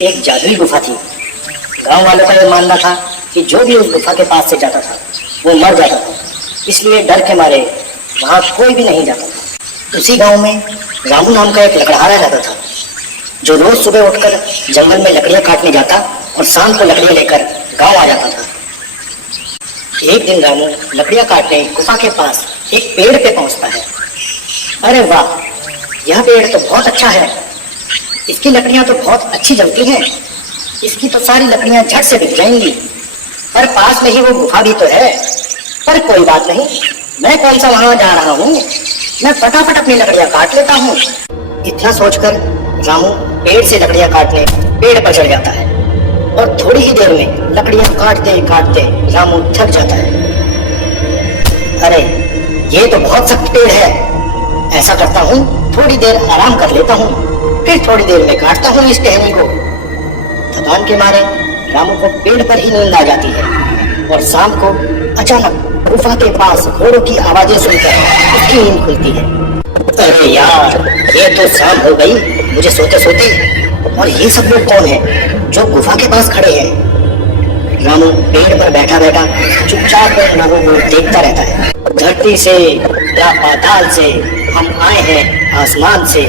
एक जादुई गुफा थी। गांव वालों का यह मानना था कि जो भी उस गुफा के पास से जाता था वो मर जाता था, इसलिए डर के मारे वहां कोई भी नहीं जाता था। उसी गांव में रामू नाम का एक लकड़हारा रहता था, जो रोज सुबह उठकर जंगल में लकड़ियां काटने जाता और शाम को लकड़ियां लेकर गांव आ जाता था। एक दिन रामू लकड़ियां काटने गुफा के पास एक पेड़ पे पहुंचता है। अरे वाह, यह पेड़ तो बहुत अच्छा है, इसकी लकड़ियां तो बहुत अच्छी जलती हैं, इसकी तो सारी लकड़ियां झट से बिक जाएंगी। पर पास में ही वो गुफा भी तो है। पर कोई बात नहीं, मैं कौन सा वहां जा रहा हूँ, मैं फटाफट अपनी लकड़ियां काट लेता हूँ। इतना सोचकर रामू पेड़ से लकड़ियां काटने पेड़ पर चढ़ जाता है और थोड़ी ही देर में लकड़ियां काटते काटते रामू थक जाता है। अरे ये तो बहुत सख्त पेड़ है, ऐसा करता हूँ थोड़ी देर आराम कर लेता हूँ, फिर थोड़ी देर में काटता हूँ इस टहनी को। थकान के मारे रामू को पेड़ पर ही नींद आ जाती है और शाम को अचानक गुफा के पास घोड़ों की आवाजें सुनकर उसकी नींद खुलती है। अरे यार, ये तो शाम हो गई मुझे सोते सोते, और ये सब लोग कौन है जो गुफा के पास खड़े हैं। रामू पेड़ पर बैठा बैठा चुपचाप उन लोगों को देखता रहता है। धरती से या पाताल से हम आए हैं आसमान से,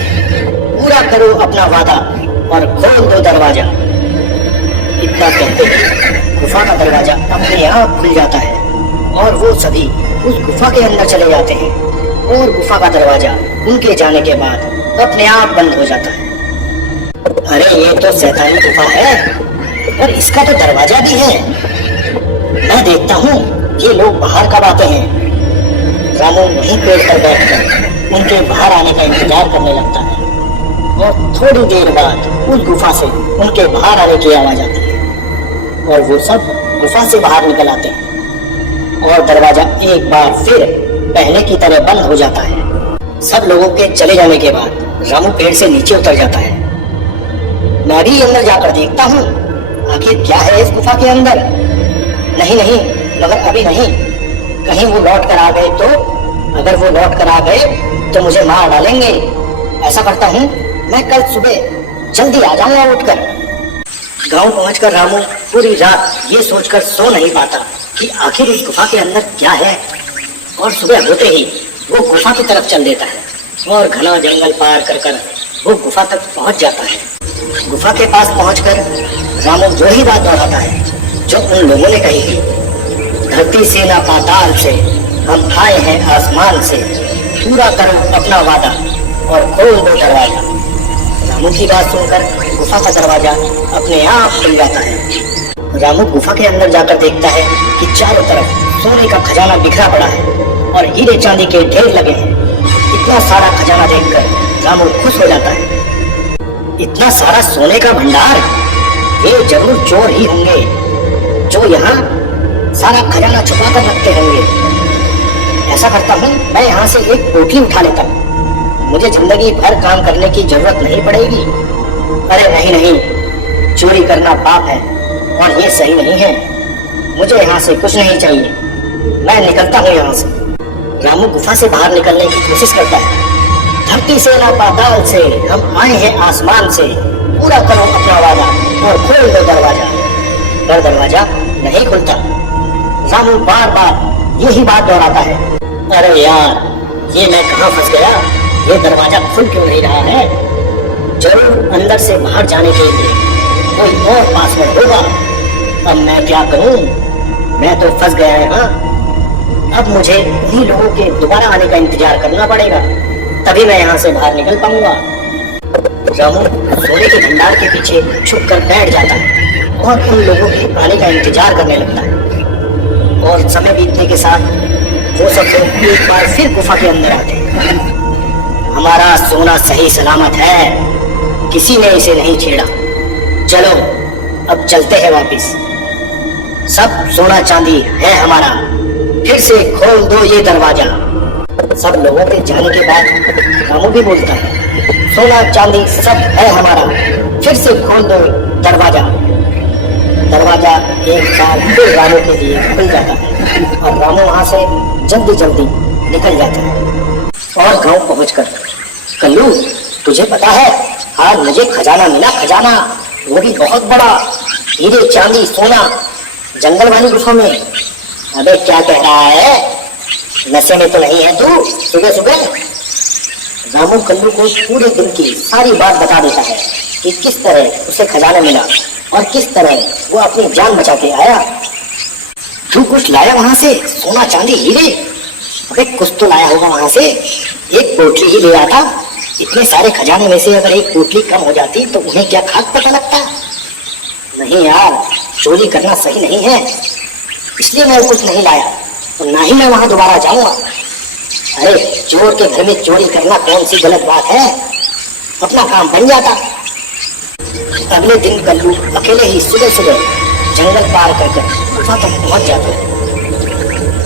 पूरा करो अपना वादा और खोल दो दरवाजा। इतना कहते ही गुफा का दरवाजा अपने आप खुल जाता है और वो सभी उस गुफा के अंदर चले जाते हैं और गुफा का दरवाजा उनके जाने के बाद अपने आप बंद हो जाता है। अरे ये तो शैतानी गुफा है और इसका तो दरवाजा भी है। मैं देखता हूँ ये लोग बाहर कब आते हैं। रामू वहीं पेड़ पर बैठकर उनके बाहर आने का इंतजार करने लगता है और थोड़ी देर बाद उस गुफा से उनके बाहर आने की आवाज आती है और वो सब गुफा से बाहर निकल आते हैं और दरवाजा एक बार फिर पहले की तरह बंद हो जाता है। सब लोगों के चले जाने के बाद रामू पेड़ से नीचे उतर जाता है। मैं भी अंदर जाकर देखता हूँ आखिर क्या है इस गुफा के अंदर। नहीं नहीं, मगर अभी नहीं, कहीं वो लौट कर आ गए तो। अगर वो लौट कर आ गए तो मुझे मार डालेंगे। ऐसा करता हूँ मैं कल सुबह जल्दी आ जाऊंगा उठकर। गांव पहुंचकर रामू पूरी रात ये सोचकर सो नहीं पाता कि आखिर इस गुफा के अंदर क्या है, और सुबह होते ही वो गुफा की तरफ चल देता है और घना जंगल पार कर कर वो गुफा तक पहुंच जाता है। गुफा के पास पहुंचकर रामू वही बात दोहराता है जो उन लोगों ने कही थी। धरती से ना पाताल से हम आए हैं आसमान से, पूरा करो अपना वादा और खोल दो दरवाजा। रामू की बात सुनकर गुफा का दरवाजा अपने आप खुल जाता है। रामू गुफा के अंदर जाकर देखता है कि चारों तरफ सोने का खजाना बिखरा पड़ा है और हीरे चांदी के ढेर लगे हैं। इतना सारा खजाना देखकर रामू खुश हो जाता है। इतना सारा सोने का भंडार, ये जरूर चोर ही होंगे जो यहाँ सारा खजाना छुपा कर रखते होंगे। ऐसा करता हूँ मैं यहाँ से एक पोटली उठा लेता हूँ, मुझे जिंदगी भर काम करने की जरूरत नहीं पड़ेगी। अरे नहीं नहीं, चोरी करना पाप है और ये सही नहीं है। मुझे यहाँ से कुछ नहीं चाहिए, मैं निकलता हूँ यहाँ से। रामू गुफा से बाहर निकलने की कोशिश करता है। धरती से ना पाताल से हम आए हैं आसमान से, पूरा करो अपना वादा और खोल दो दरवाजा। पर दरवाजा नहीं खुलता। रामू बार बार यही बात दोहराता है। अरे यार, ये मैं कहाँ फंस गया, ये दरवाजा खुल क्यों नहीं रहा है। जरूर अंदर से बाहर जाने के लिए कोई और पासवर्ड होगा। अब मैं क्या करूं, मैं तो फंस गया है। अब मुझे उन्हीं लोगों के दोबारा आने का इंतजार करना पड़ेगा, तभी मैं यहाँ से बाहर निकल पाऊंगा। रामू सोने के भंडार के पीछे छुप कर बैठ जाता है और उन लोगों के आने का इंतजार करने लगता है। और समय बीतने के साथ वो सब लोग एक बार फिर गुफा के अंदर आते हैं। हमारा सोना सही सलामत है, किसी ने इसे नहीं छेड़ा। चलो अब चलते हैं वापिस, सब सोना चांदी है हमारा, फिर से खोल दो ये दरवाजा। सब लोगों के जाने के बाद रामू भी बोलता है, सोना चांदी सब है हमारा, फिर से खोल दो दरवाजा। दरवाजा एक बार फिर रामू के लिए खुल जाता है और रामू वहां से जल्दी जल्दी निकल जाता है। और गांव पहुंचकर, कल्लू तुझे पता है आज मुझे खजाना मिला, खजाना। वो भी बहुत बड़ा, हीरे चांदी सोना, जंगल वाली गुफा में। अबे क्या कह रहा है, नशे में तो नहीं है तू सुबह सुबह? रामू कल्लू को पूरे दिन की सारी बात बता देता है कि किस तरह उसे खजाना मिला और किस तरह वो अपनी जान बचा के आया। तू कुछ लाया वहां से, सोना चांदी हीरे? अबे कुछ तो लाया होगा वहां से, एक पोटली ही ले आता। इतने सारे खजाने में से अगर एक पोटली कम हो जाती तो उन्हें क्या खाक पता लगता? नहीं यार, चोरी करना सही नहीं है, इसलिए मैं कुछ नहीं लाया और ना ही मैं वहां दोबारा जाऊंगा। अरे चोर के घर में चोरी करना कौन सी गलत बात है, अपना काम बन जाता। अगले दिन कल्लू अकेले ही सुबह सुबह जंगल पार कर गुफा तक पहुंच जाते हैं।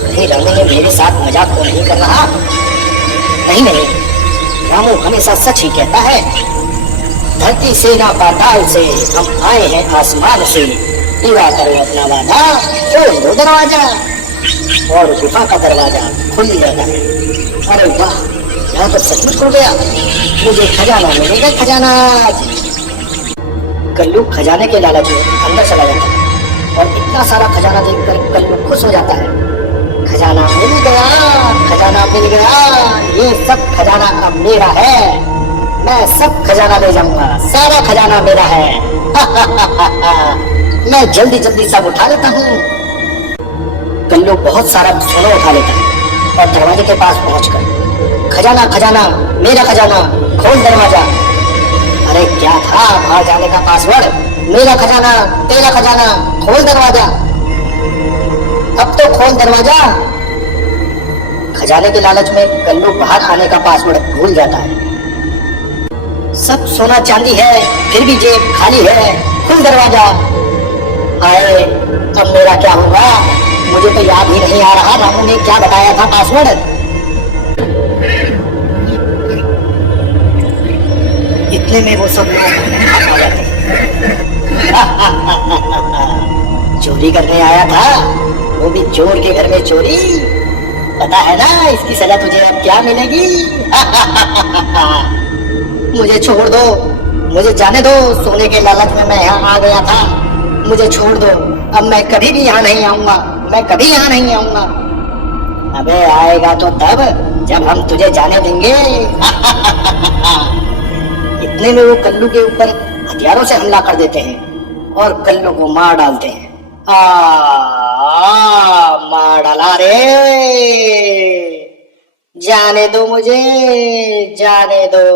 कहीं रामू ने मेरे साथ मजाक तो नहीं कर रहा? नहीं नहीं, रामू हमेशा सच ही कहता है। धरती से ना पाताल से, हम आए हैं आसमान से, पूरा करो अपना वादा, खोल दो दरवाजा। और गुफा का दरवाजा खुल जाता है। अरे वाह, यहाँ तो सचमुच खुल गया, मुझे खजाना मिलेगा, खजाना। कल्लू खजाने के लालच में अंदर चला जाता है और इतना सारा खजाना देखकर कल्लू खुश हो जाता है। खजाना मिल गया, खजाना मिल गया, ये सब खजाना अब मेरा है, मैं सब खजाना ले जाऊंगा, सारा खजाना मेरा है। मैं जल्दी जल्दी सब उठा लेता हूँ। कल्लू बहुत सारा सोना उठा लेता है और दरवाजे के पास पहुंचकर, खजाना खजाना मेरा खजाना, खोल दरवाजा। अरे क्या था बाहर जाने का पासवर्ड? मेरा खजाना तेरा खजाना, खोल दरवाजा, अब तो खोल दरवाजा। खजाने के लालच में कल्लू बाहर आने का पासवर्ड भूल जाता है। सब सोना चांदी है, फिर भी जेब खाली है, खुल दरवाजा। आए, अब मेरा क्या होगा? मुझे तो याद ही नहीं आ रहा रामू ने क्या बताया था पासवर्ड। इतने में वो सब लोग आ जाते हैं। चोरी करने आया था, वो भी चोर के घर में चोरी। पता है ना इसकी सजा तुझे अब क्या मिलेगी? मुझे छोड़ दो, मुझे जाने दो, सोने के लालच में मैं यहाँ आ गया था, मुझे छोड़ दो, अब मैं कभी भी यहाँ नहीं आऊंगा, मैं कभी यहाँ नहीं आऊंगा। अबे आएगा तो तब जब हम तुझे जाने देंगे। इतने में वो कल्लू के ऊपर हथियारों से हमला कर देते हैं और कल्लू को मार डालते हैं। मार डाला रे, जाने दो मुझे, जाने दो।